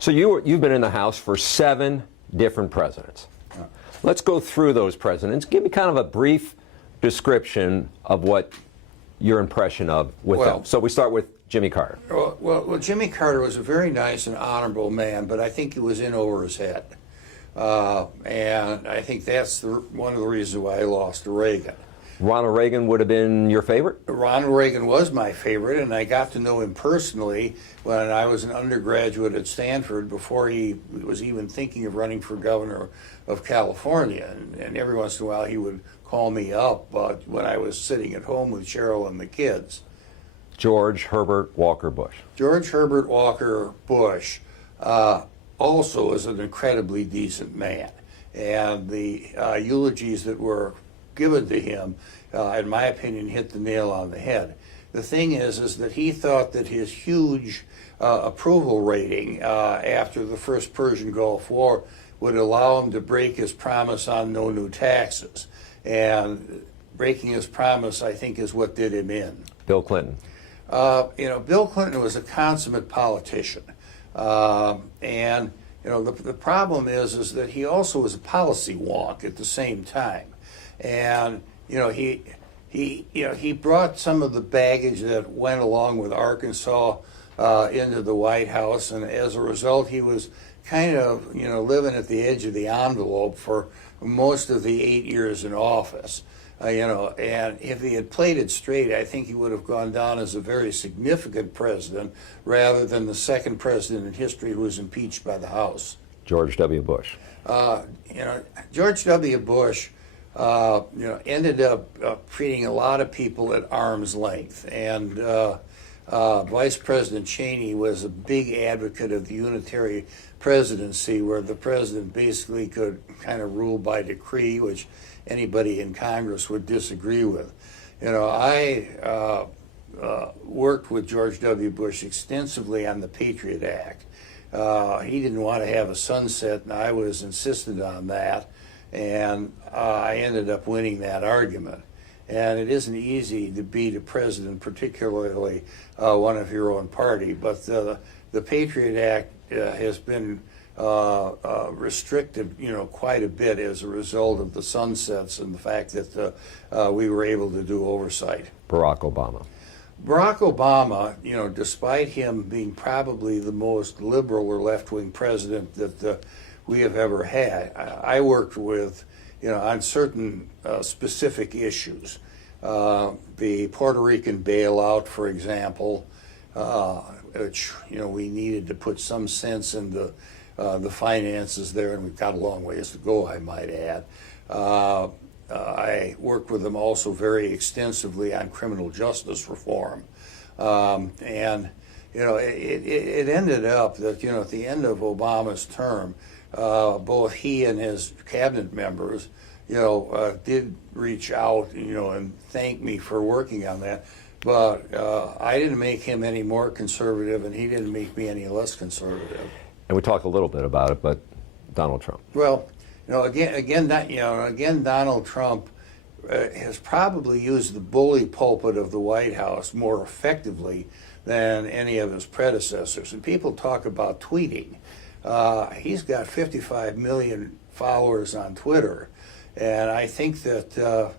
So you've been in the House for 7 different presidents. Let's go through those presidents. Give me kind of a brief description of what your impression of with them. So we start with Jimmy Carter. Well, Jimmy Carter was a very nice and honorable man, but I think he was in over his head. And I think that's one of the reasons why I lost to Reagan. Ronald Reagan would have been your favorite? Ronald Reagan was my favorite, and I got to know him personally when I was an undergraduate at Stanford before he was even thinking of running for governor of California. And every once in a while he would call me up when I was sitting at home with Cheryl and the kids. George Herbert Walker Bush. George Herbert Walker Bush also is an incredibly decent man. And the eulogies that were given to him, in my opinion, hit the nail on the head. The thing is that he thought that his huge approval rating after the first Persian Gulf War would allow him to break his promise on no new taxes. And breaking his promise, I think, is what did him in. Bill Clinton. Bill Clinton was a consummate politician. And the problem is that he also was a policy wonk at the same time. And he brought some of the baggage that went along with Arkansas into the White House, and as a result, he was kind of living at the edge of the envelope for most of the 8 years in office. And if he had played it straight, I think he would have gone down as a very significant president rather than the second president in history who was impeached by the House. George W. Bush. George W. Bush ended up treating a lot of people at arm's length. And Vice President Cheney was a big advocate of the unitary presidency, where the president basically could kind of rule by decree, which anybody in Congress would disagree with. I worked with George W. Bush extensively on the Patriot Act. He didn't want to have a sunset, and I was insistent on that. And I ended up winning that argument. And it isn't easy to beat a president, particularly one of your own party. But the Patriot Act has been restricted, quite a bit as a result of the sunsets and the fact that we were able to do oversight. Barack Obama. Barack Obama, despite him being probably the most liberal or left-wing president that we have ever had, I worked with, on certain specific issues. The Puerto Rican bailout, for example, which, we needed to put some sense into the finances there, and we've got a long ways to go, I might add. I worked with them also very extensively on criminal justice reform. And it ended up that, at the end of Obama's term, both he and his cabinet members, did reach out, and thank me for working on that. But I didn't make him any more conservative, and he didn't make me any less conservative. And we talked a little bit about it, but Donald Trump. Well, again, Donald Trump has probably used the bully pulpit of the White House more effectively than any of his predecessors. And people talk about tweeting. He's got 55 million followers on Twitter, and I think that the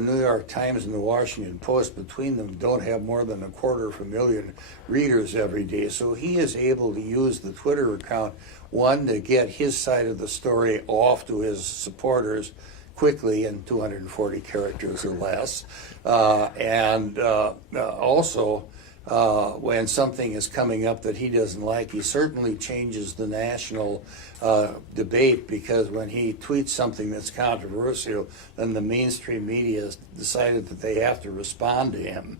New York Times and the Washington Post, between them, don't have more than 250,000 readers every day. So he is able to use the Twitter account, one, to get his side of the story off to his supporters quickly in 240 characters or less, and also when something is coming up that he doesn't like, he certainly changes the national debate, because when he tweets something that's controversial, then the mainstream media has decided that they have to respond to him.